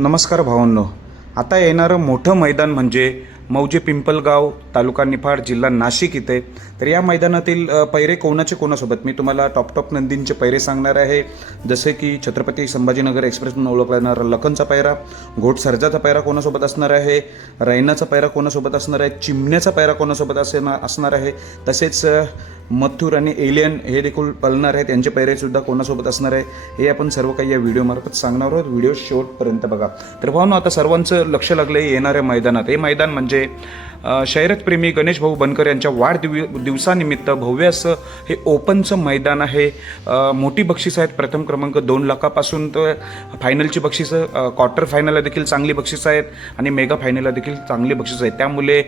नमस्कार भावांनो. आता येणारं मोठं मैदान म्हणजे मौजे पिंपलगाव, तालुका निफाड, जिल्हा नाशिक इथे. तर या मैदानातील पैरे कोणासोबत मी तुम्हाला टॉप नंदींचे पैरे सांगणार आहे. जसे की छत्रपती संभाजीनगर एक्सप्रेस म्हणून ओळखला जाणारा लखनचा पैरा, घोट सर्जाचा पैरा कोणासोबत असणार आहे, रैनाचा पैरा कोणासोबत असणार आहे, चिमण्याचा पैरा कोणासोबत असणार आहे, तसेच मथुर आणि एलियन हे देखील पळणार आहेत. त्यांचे पैरेसुद्धा कोणासोबत असणार आहे हे आपण सर्व काही या व्हिडिओमार्फत सांगणार आहोत. व्हिडिओ शेवटपर्यंत बघा. तर भावनो, आता सर्वांचं लक्ष लागलं आहे येणाऱ्या मैदानात. हे मैदान म्हणजे शर्यतप्रेमी गणेश भाऊ बनकर यांच्या वाढदिवसानिमित्त भव्य असं हे ओपनचं मैदान आहे. मोठी बक्षीस आहेत. प्रथम क्रमांक 2 लाखापासून तर फायनलची बक्षिसं, क्वार्टर फायनलला देखील चांगली बक्षीस आहेत आणि मेगा फायनलला देखील चांगली बक्षीस आहेत. त्यामुळे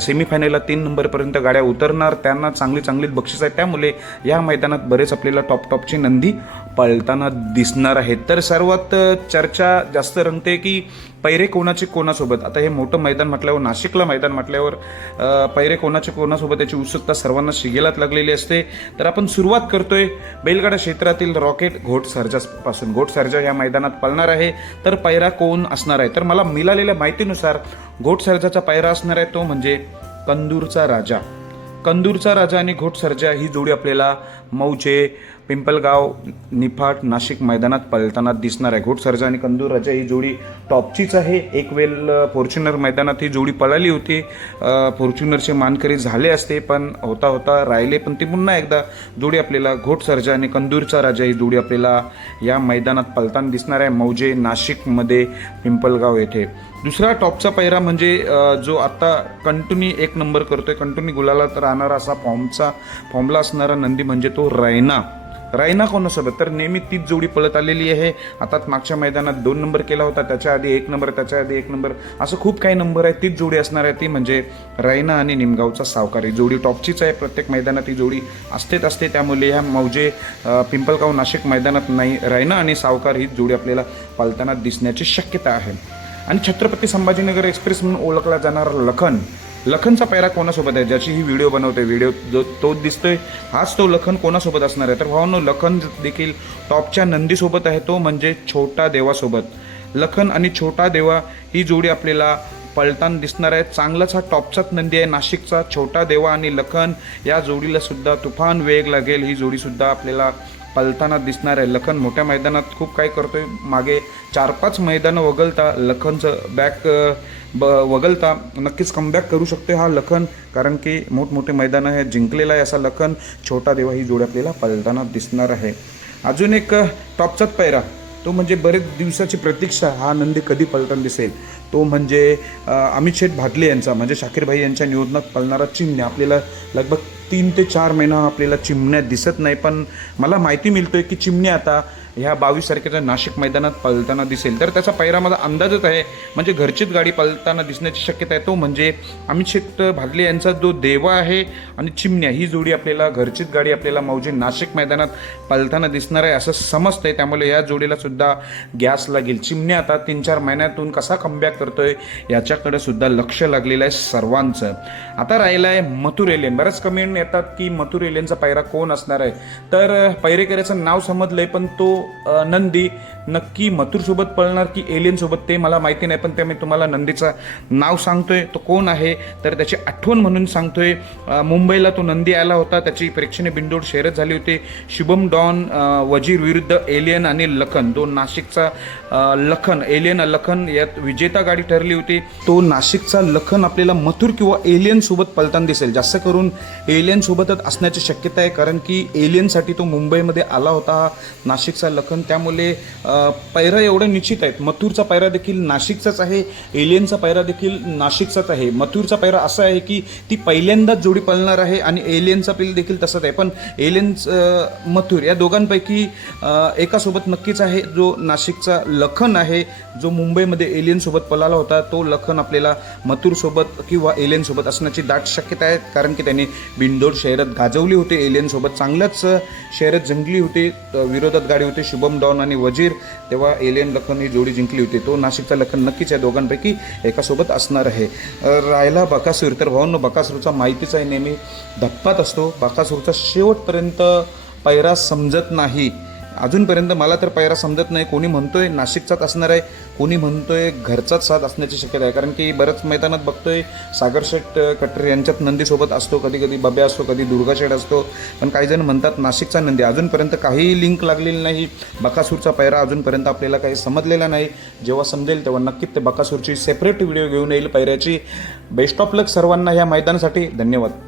सेमीफायनलला 3 नंबरपर्यंत गाड्या उतरणार, त्यांना चांगलीच बक्षीस आहेत. त्यामुळे या मैदानात बरेच आपल्याला टॉपची नंदी पळताना दिसणार आहेत. तर सर्वात चर्चा जास्त रंगते की पैरे कोणासोबत. आता हे मोठं मैदान म्हटल्यावर, नाशिकला मैदान म्हटल्यावर पैरे कोणासोबत याची उत्सुकता सर्वांना शिगेलाच लागलेली असते. तर आपण सुरुवात करतोय बैलगाडा क्षेत्रातील रॉकेट घोट सर्जापासून. घोट सर्जा या मैदानात पळणार आहे. तर पैरा कोण असणार आहे, तर मला मिळालेल्या माहितीनुसार घोट सर्जाचा पैरा असणार आहे तो म्हणजे कंदूरचा राजा आणि घोट सर्जा ही जोडी आपल्याला मौजे पिंपलगाव, निफाड, नाशिक मैदानात पळताना दिसणार आहे. घोट सर्जा आणि कंदूर राजा ही जोडी टॉपचीच आहे. एक वेळ फॉर्च्युनर मैदानात ही जोडी पळाली होती. फॉर्च्युनरचे मानकरी झाले असते, पण होता राहिले. पण ती पुन्हा एकदा जोडी आपल्याला घोट सर्जा आणि कंदूरचा राजा ही जोडी आपल्याला या मैदानात पळताना दिसणार आहे मौजे नाशिकमध्ये पिंपलगाव येथे. दुसरा टॉपचा पैरा म्हणजे जो आता कंटिन्यू 1 नंबर करतोय, कंटिन्यू गुलालात राहणारा असा फॉर्मला असणारा नंदी म्हणजे तो रैना कोणासोबत, तर नेहमी तीच जोडी पळत आलेली आहे. आता मागच्या मैदानात 2 नंबर केला होता, त्याच्या आधी 1 नंबर, त्याच्या आधी 1 नंबर, असं खूप काही नंबर आहे. तीच जोडी असणार आहे, ती म्हणजे रैना आणि निमगावचा सावकार. ही जोडी टॉपचीच आहे. प्रत्येक मैदानात ही जोडी असते. त्यामुळे ह्या मौजे पिंपलगाव नाशिक मैदानात नाही, रैना आणि सावकार ही जोडी आपल्याला पळताना दिसण्याची शक्यता आहे. आणि छत्रपती संभाजीनगर एक्सप्रेस म्हणून ओळखला जाणारा लखनचा पैरा कोणासोबत आहे, ज्याची ही व्हिडिओ बनवतोय, व्हिडिओ जो तो दिसतोय हाच तो लखन कोणासोबत असणार आहे. तर भावांनो, लखन देखील टॉपच्या नंदीसोबत आहे, तो म्हणजे छोटा देवासोबत. लखन आणि छोटा देवा ही जोडी आपल्याला पळताना दिसणार आहे. चांगलाच हा टॉपचाच नंदी आहे नाशिकचा. छोटा देवा आणि लखन या जोडीला सुद्धा तुफान वेग लागेल. ही जोडीसुद्धा आपल्याला पळताना दिसणार आहे. लखन मोठ्या मैदानात खूप काय करतोय. मागे 4-5 मैदानं वगळता लखनचं वगळता नक्कीच कमबॅक करू शकते हा लखन, कारण की मोठमोठे मैदानं हे जिंकलेला आहे असा लखन. छोटा देवा ही जोडी आपल्याला पळताना दिसणार आहे. अजून एक टॉपचाच पैरा, तो म्हणजे बरेच दिवसाची प्रतीक्षा, हा नंदी कधी पळताना दिसेल, तो म्हणजे अमित शेठ भाटले यांचा म्हणजे शाकीरभाई यांच्या नियोजनात पळणारा चिमण्या. आपल्याला लगभग 3 ते 4 महिना आपल्याला चिमण्या दिसत नाही, पण मला माहिती मिळतोय की चिमण्या आता ह्या 22 तारखेच्या नाशिक मैदानात पळताना दिसेल. तर त्याचा पैरा माझा अंदाजच आहे, म्हणजे घरचीच गाडी पळताना दिसण्याची शक्यता आहे. तो म्हणजे अमित शेठ भाटले यांचा जो देवा आहे आणि चिमण्या ही जोडी आपल्याला घरचीच गाडी आपल्याला मौजे नाशिक मैदानात पळताना दिसणार आहे असं समजतंय. त्यामुळे या जोडीला सुद्धा गॅस लागेल. चिमण्या आता 3-4 महिन्यातून कसा कमबॅक करतोय याच्याकडे सुद्धा लक्ष लागलेलं आहे सर्वांचं. आता राहिला आहे मथुर एलियन. बऱ्याच कमेंट येतात की मथुर एलियनचा पैरा कोण असणार आहे, तर पैरेकऱ्याचं नाव समजलंय, पण तो नंदी नक्की मथुरसोबत पळणार की एलियनसोबत ते मला माहिती नाही. पण ते मी तुम्हाला नंदीचं नाव सांगतोय, तो कोण आहे तर त्याची आठवण म्हणून सांगतोय. मुंबईला तो नंदी आला होता, त्याची प्रेक्षणीय बिनजोड शर्यत झाली होती. शुभम डॉन वजीर विरुद्ध एलियन आणि लखन. तो नाशिकचा लखन, एलियन लखन यात विजेता गाडी ठरली होती. तो नाशिकचा लखन आपल्याला मथुर किंवा एलियन सोबत पळताना दिसेल. जास्त करून एलियन सोबतच असण्याची शक्यता आहे, कारण की एलियनसाठी तो मुंबईमध्ये आला होता नाशिकचा लखन. त्यामुळे पैरा एवढं निश्चित आहेत. मथुरचा पैरा देखील नाशिकचाच आहे, एलियनचा पैरा देखील नाशिकचाच आहे. मथुरचा पैरा असा आहे की ती पहिल्यांदाच जोडी पळणार आहे आणि एलियनचा देखील तसंच आहे. पण एलियन मथुर या दोघांपैकी एकासोबत नक्कीच आहे. जो नाशिकचा लखन आहे, जो मुंबईमध्ये एलियनसोबत पळाला होता, तो लखन आपल्याला मथुरसोबत किंवा एलियनसोबत असण्याची दाट शक्यता आहे, कारण की त्यांनी बिनजोड शर्यत गाजवली होती एलियनसोबत. चांगल्याच शर्यत जिंकली होती. विरोधात गाडी होती शुभम डॉन आणि वजीर, तेव्हा एलियन लखन ही जोडी जिंकली होती. तो नाशिकचा लखन नक्कीच या दोघांपैकी एकासोबत असणार आहे. राहिला बकासूर. तर भावांनो, बकासूरचा माहितीच आहे, नेहमी धप्पात असतो. बकासूरचा शेवटपर्यंत पैरा समजत नाही. अजूनपर्यंत मला तर पैरा समजत नाही. कोणी म्हणतोय नाशिकचाच असणार आहे, कोणी म्हणतोय घरचाच साथ असण्याची शक्यता आहे. कारण की बऱ्याच मैदानात बघतोय सागर शेठ कटरे यांच्यात नंदीसोबत असतो, कधी कधी बब्या असतो, कधी दुर्गा शेठ असतो, पण काही जण म्हणतात नाशिकचा नंदी. अजूनपर्यंत काही लिंक लागलेली नाही. बकासूरचा पैरा अजूनपर्यंत आपल्याला काही समजलेला नाही. जेव्हा समजेल तेव्हा नक्कीच ते बकासूरची सेपरेट व्हिडिओ घेऊन येईल पैऱ्याची. बेस्ट ऑफ लक सर्वांना या मैदानासाठी. धन्यवाद.